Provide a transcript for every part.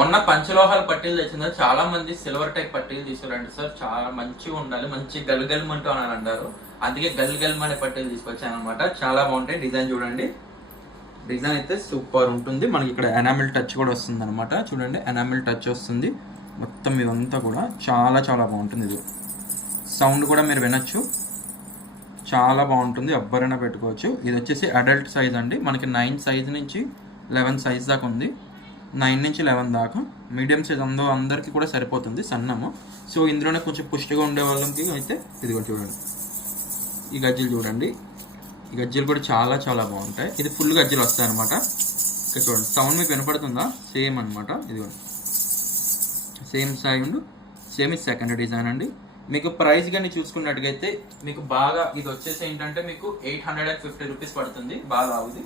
మొన్న పంచలోహాల పట్టీలు తెచ్చింది, చాలా మంది సిల్వర్ టైప్ పట్టీలు తీసుకురండి సార్, చాలా మంచిగా ఉండాలి, మంచి గల్గల్మంటూ అని అంటారు, అందుకే గల్గల్మనే పట్టీలు తీసుకొచ్చాను అనమాట. చాలా బాగుంటాయి. డిజైన్ చూడండి, డిజైన్ అయితే సూపర్ ఉంటుంది. మనకి ఇక్కడ ఎనామిల్ టచ్ కూడా వస్తుంది అనమాట. చూడండి, ఎనామిల్ టచ్ వస్తుంది మొత్తం. ఇదంతా కూడా చాలా చాలా బాగుంటుంది. ఇది సౌండ్ కూడా మీరు వినొచ్చు, చాలా బాగుంటుంది. ఎవ్వరైనా పెట్టుకోవచ్చు. ఇది వచ్చేసి అడల్ట్ సైజ్ అండి, మనకి 9 సైజ్ నుంచి 11 సైజ్ దాకా ఉంది. 9 నుంచి 11 దాకా మీడియం సైజ్ అందరికీ కూడా సరిపోతుంది, సన్నము. సో ఇందులోనే కొంచెం పుష్టిగా ఉండే వాళ్ళకి అయితే ఇదిగో చూడండి, ఈ గజ్జలు చూడండి, ఈ గజ్జలు కూడా చాలా చాలా బాగుంటాయి. ఇది ఫుల్ గజ్జలు వస్తాయి అనమాట. ఇక్కడ చూడండి, సౌండ్ మీకు వినపడుతుందా? సేమ్ అనమాట. ఇదిగోండి, సేమ్ సౌండ్, సేమ్ ఇది సెకండ్ డిజైన్ అండి. మీకు ప్రైస్ కానీ చూసుకున్నట్టుగైతే మీకు బాగా ఇది వచ్చేసి ఏంటంటే మీకు 850 రూపీస్ పడుతుంది, బాగా అవుతుంది.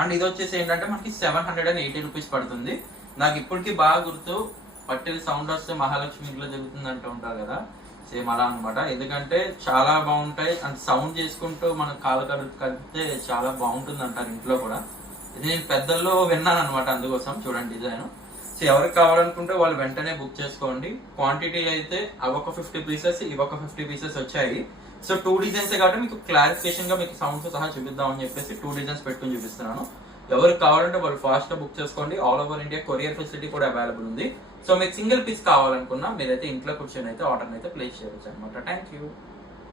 అండ్ ఇది వచ్చేసి ఏంటంటే మనకి 780 రూపీస్ పడుతుంది. నాకు ఇప్పటికీ బాగా గుర్తు, పట్టెలు సౌండ్ వస్తే మహాలక్ష్మి ఇంట్లో జరుగుతుంది అంటూ ఉంటారు కదా, సేమ్ అలా అనమాట. ఎందుకంటే చాలా బాగుంటాయి అండ్ సౌండ్ చేసుకుంటూ మనం కాలు కలిపితే చాలా బాగుంటుంది అంటారు ఇంట్లో కూడా. ఇది నేను పెద్దల్లో విన్నాను అనమాట, అందుకోసం. చూడండి డిజైన్. సో ఎవరికి కావాలనుకుంటే వాళ్ళు వెంటనే బుక్ చేసుకోండి. క్వాంటిటీ అయితే అవొక 50 పీసెస్, ఇవొక 50 పీసెస్ వచ్చాయి. సో 2 డిజైన్స్ కాబట్టి మీకు క్లారిఫికేషన్ గా మీకు సౌండ్ తో సహా చూపిద్దామని చెప్పేసి 2 డిజైన్స్ పెట్టుకుని చూపిస్తున్నాను. ఎవరికి కావాలంటే వాళ్ళు ఫాస్ట్ గా బుక్ చేసుకోండి. All over India courier facility కూడా అవైలబుల్ ఉంది. సో మీకు సింగిల్ పీస్ కావాలనుకున్నా మీరైతే ఇంట్లో కూర్చొని అయితే ఆర్డర్ అయితే ప్లేస్ చేయవచ్చు అనమాట. Thank you.